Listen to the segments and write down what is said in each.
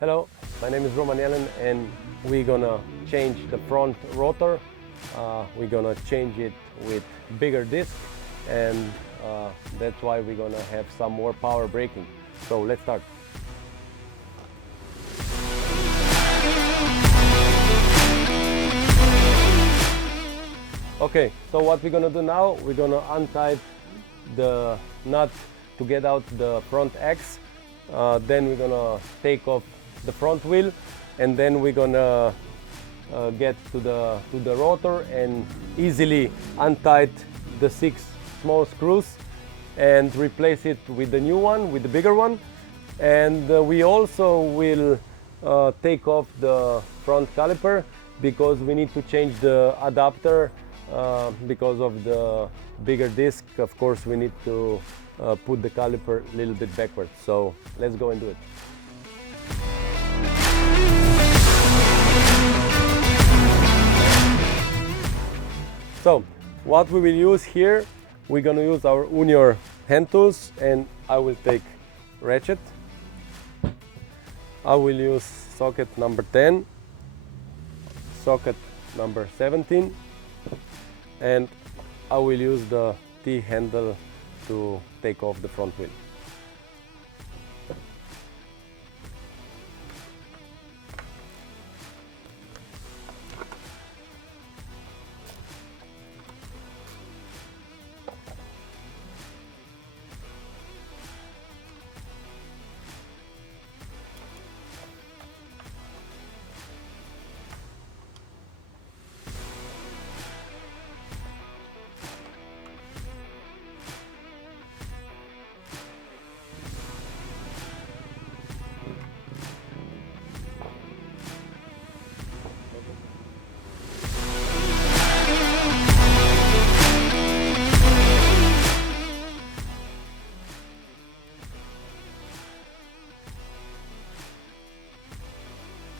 Hello, my name is Roman Jelen and we're gonna change the front rotor. We're gonna change it with bigger disc and that's why we're gonna have some more power braking. So let's start. Okay, so what we're gonna do now, we're gonna untie the nut to get out the front X. Then we're gonna take off the front wheel and then we're gonna get to the rotor and easily untie the 6 small screws and replace it with the new one, with the bigger one. And we also will take off the front caliper because we need to change the adapter because of the bigger disc. Of course, we need to put the caliper a little bit backwards. So let's go and do it. So what we will use here, we're gonna use our Unior hand tools and I will take ratchet. I will use socket number 10, socket number 17, and I will use the T-handle to take off the front wheel.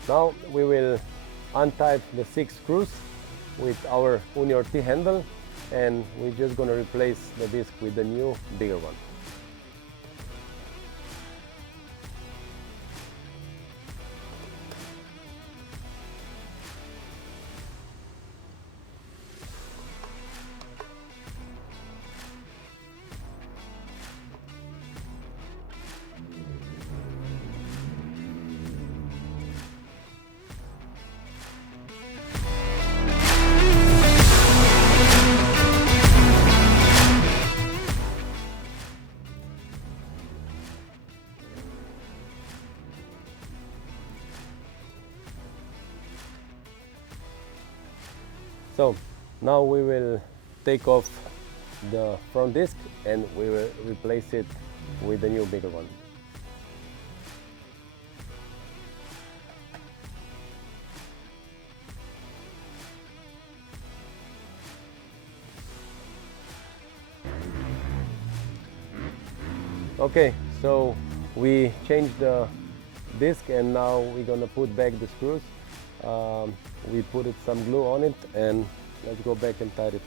Now we will untie the 6 screws with our Unior T-handle and we're just going to replace the disc with the new, bigger one. So now we will take off the front disc and we will replace it with the new, bigger one. Okay, so we changed the disc and now we're gonna put back the screws. We put some glue on it and let's go back and tie it.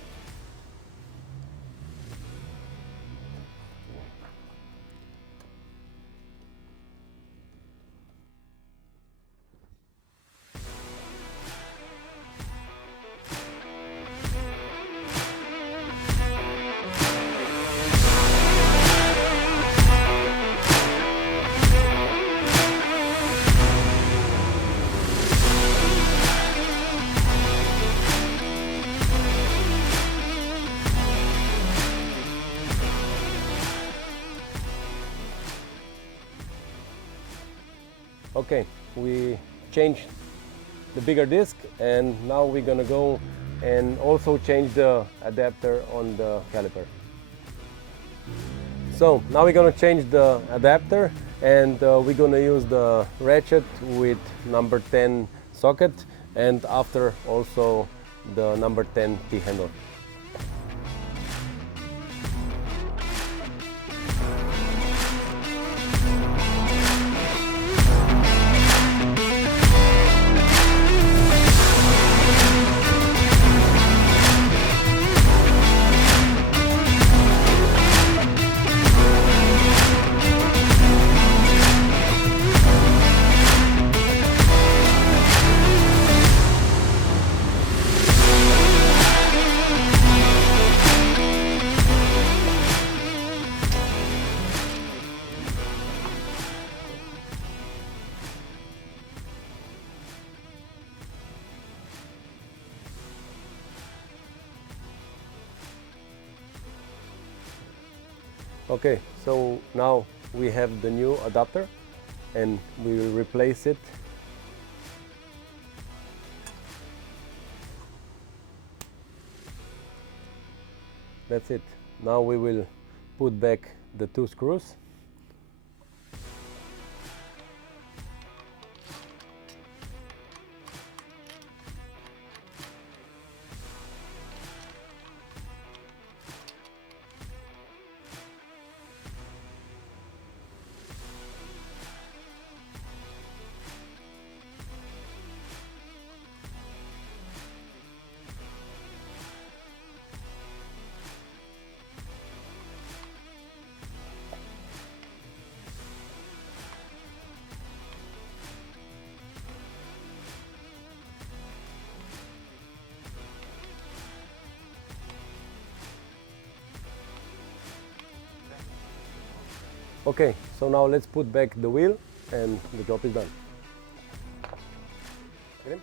Okay, we changed the bigger disc and now we're gonna go and also change the adapter on the caliper. So now we're gonna change the adapter and we're gonna use the ratchet with number 10 socket and after also the number 10 T-handle. Okay, so now we have the new adapter and we will replace it. That's it. Now we will put back the 2 screws. Okay, so now let's put back the wheel and the job is done. Okay.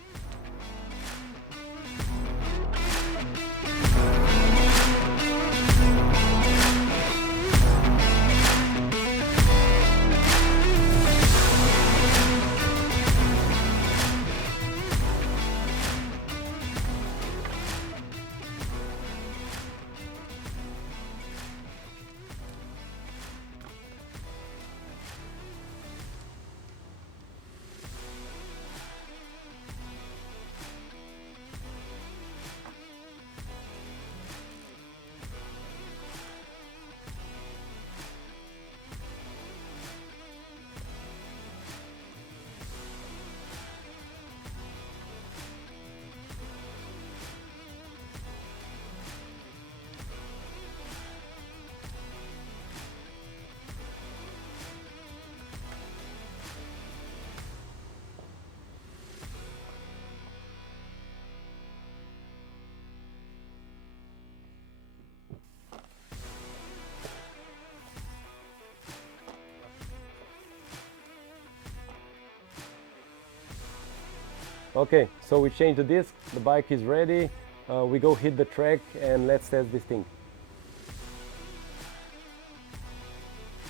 Okay, so we changed the disc, the bike is ready, we go hit the track and let's test this thing.